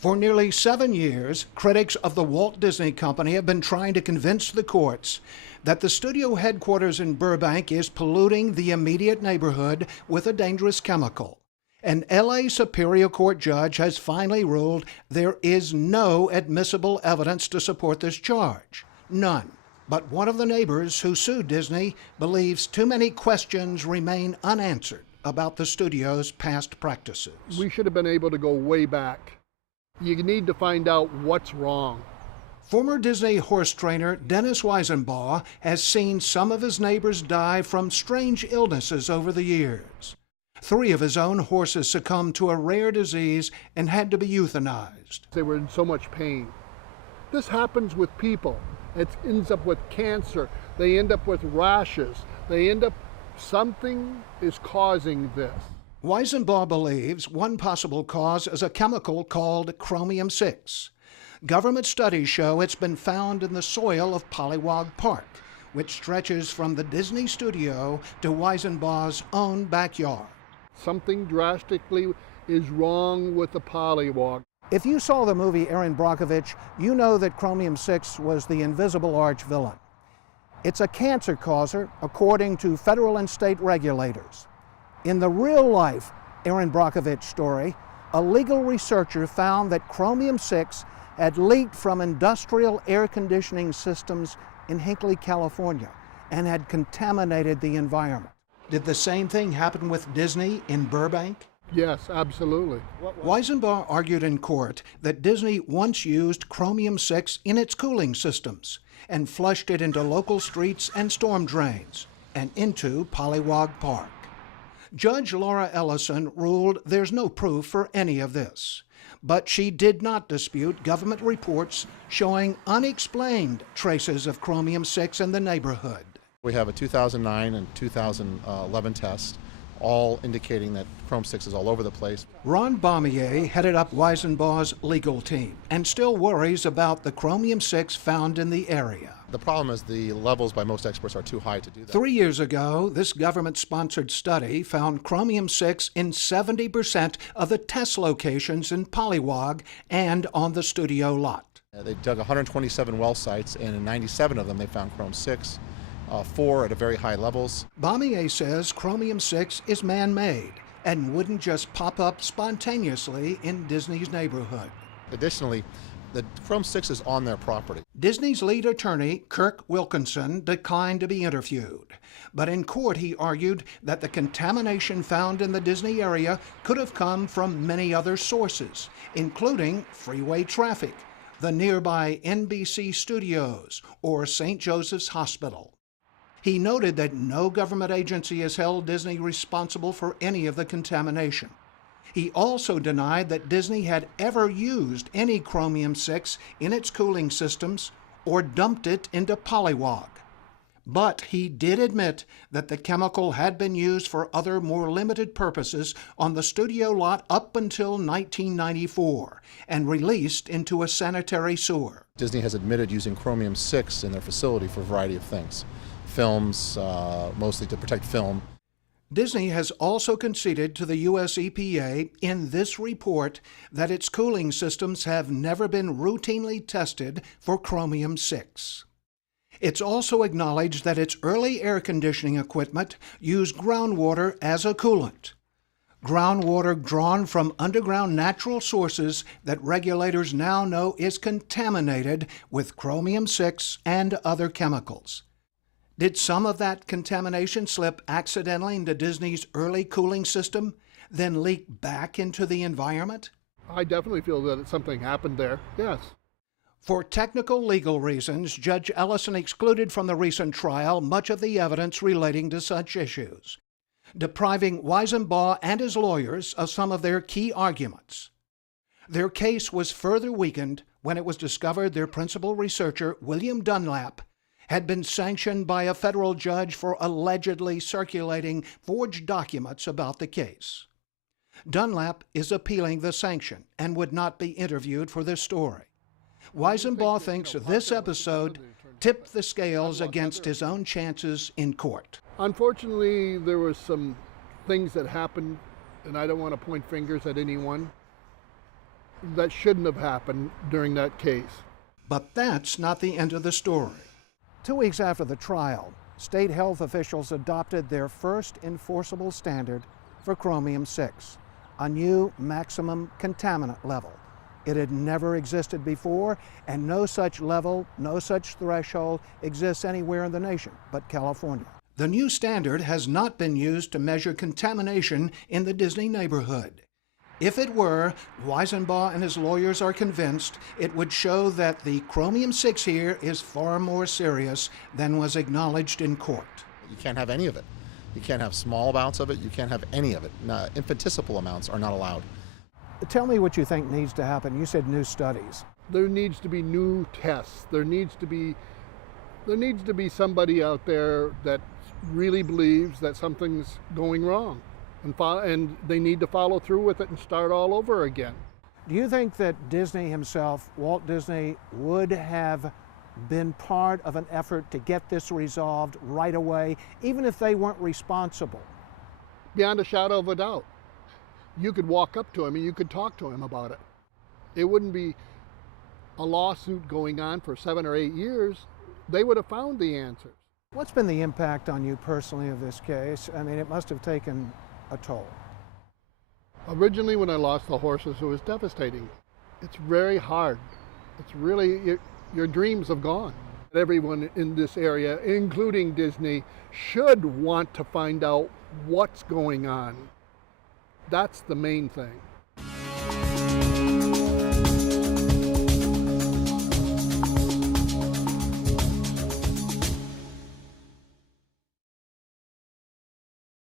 For nearly 7 years, critics of the Walt Disney Company have been trying to convince the courts that the studio headquarters in Burbank is polluting the immediate neighborhood with a dangerous chemical. An LA Superior Court judge has finally ruled there is no admissible evidence to support this charge. None. But one of the neighbors who sued Disney believes too many questions remain unanswered about the studio's past practices. We should have been able to go way back. You need to find out what's wrong. Former Disney horse trainer Dennis Weisenbaugh has seen some of his neighbors die from strange illnesses over the years. 3 of his own horses succumbed to a rare disease and had to be euthanized. They were in so much pain. This happens with people. It ends up with cancer. They end up with rashes. Something is causing this. Weisenbaugh believes one possible cause is a chemical called chromium-6. Government studies show it's been found in the soil of Pollywog Park, which stretches from the Disney studio to Weisenbaugh's own backyard. Something drastically is wrong with the Pollywog. If you saw the movie Erin Brockovich, you know that chromium-6 was the invisible arch-villain. It's a cancer causer, according to federal and state regulators. In the real-life Erin Brockovich story, a legal researcher found that chromium-6 had leaked from industrial air conditioning systems in Hinckley, California, and had contaminated the environment. Did the same thing happen with Disney in Burbank? Yes, absolutely. Weisenbaugh argued in court that Disney once used chromium-6 in its cooling systems and flushed it into local streets and storm drains and into Pollywog Park. Judge Laura Ellison ruled there's no proof for any of this, but she did not dispute government reports showing unexplained traces of chromium-6 in the neighborhood. We have a 2009 and 2011 test, all indicating that chromium-6 is all over the place. Ron Baumier headed up Weisenbaugh's legal team and still worries about the chromium-6 found in the area. The problem is the levels by most experts are too high to do that. 3 years ago, this government-sponsored study found chromium-6 in 70% of the test locations in Pollywog and on the studio lot. They dug 127 well sites, and in 97 of them they found chromium-6, 4 at very high levels. Baumier says chromium-6 is man-made and wouldn't just pop up spontaneously in Disney's neighborhood. Additionally, the chromium-6 is on their property. Disney's lead attorney, Kirk Wilkinson, declined to be interviewed. But in court, he argued that the contamination found in the Disney area could have come from many other sources, including freeway traffic, the nearby NBC studios, or St. Joseph's Hospital. He noted that no government agency has held Disney responsible for any of the contamination. He also denied that Disney had ever used any chromium-6 in its cooling systems or dumped it into Pollywog. But he did admit that the chemical had been used for other more limited purposes on the studio lot up until 1994 and released into a sanitary sewer. Disney has admitted using chromium-6 in their facility for a variety of things. Films, mostly to protect film. Disney has also conceded to the U.S. EPA in this report that its cooling systems have never been routinely tested for chromium-6. It's also acknowledged that its early air conditioning equipment used groundwater as a coolant. Groundwater drawn from underground natural sources that regulators now know is contaminated with chromium-6 and other chemicals. Did some of that contamination slip accidentally into Disney's early cooling system, then leak back into the environment? I definitely feel that something happened there, yes. For technical legal reasons, Judge Ellison excluded from the recent trial much of the evidence relating to such issues, depriving Weisenbaugh and his lawyers of some of their key arguments. Their case was further weakened when it was discovered their principal researcher, William Dunlap, had been sanctioned by a federal judge for allegedly circulating forged documents about the case. Dunlap is appealing the sanction and would not be interviewed for this story. Weisenbaugh thinks this episode tipped the scales against his own chances in court. Unfortunately, there were some things that happened, and I don't want to point fingers at anyone, that shouldn't have happened during that case. But that's not the end of the story. 2 weeks after the trial, state health officials adopted their first enforceable standard for chromium-6, a new maximum contaminant level. It had never existed before, and no such level, no such threshold exists anywhere in the nation but California. The new standard has not been used to measure contamination in the Disney neighborhood. If it were, Weisenbaugh and his lawyers are convinced it would show that the chromium-6 here is far more serious than was acknowledged in court. You can't have any of it. You can't have small amounts of it. You can't have any of it. Infinitesimal amounts are not allowed. Tell me what you think needs to happen. You said new studies. There needs to be new tests. There needs to be somebody out there that really believes that something's going wrong, and they need to follow through with it and start all over again. Do you think that Disney himself, Walt Disney, would have been part of an effort to get this resolved right away, even if they weren't responsible? Beyond a shadow of a doubt. You could walk up to him and you could talk to him about it. It wouldn't be a lawsuit going on for 7 or 8 years. They would have found the answers. What's been the impact on you personally of this case? I mean, it must have taken a toll. Originally, when I lost the horses, it was devastating. It's very hard. It's really, your dreams have gone. Everyone in this area, including Disney, should want to find out what's going on. That's the main thing.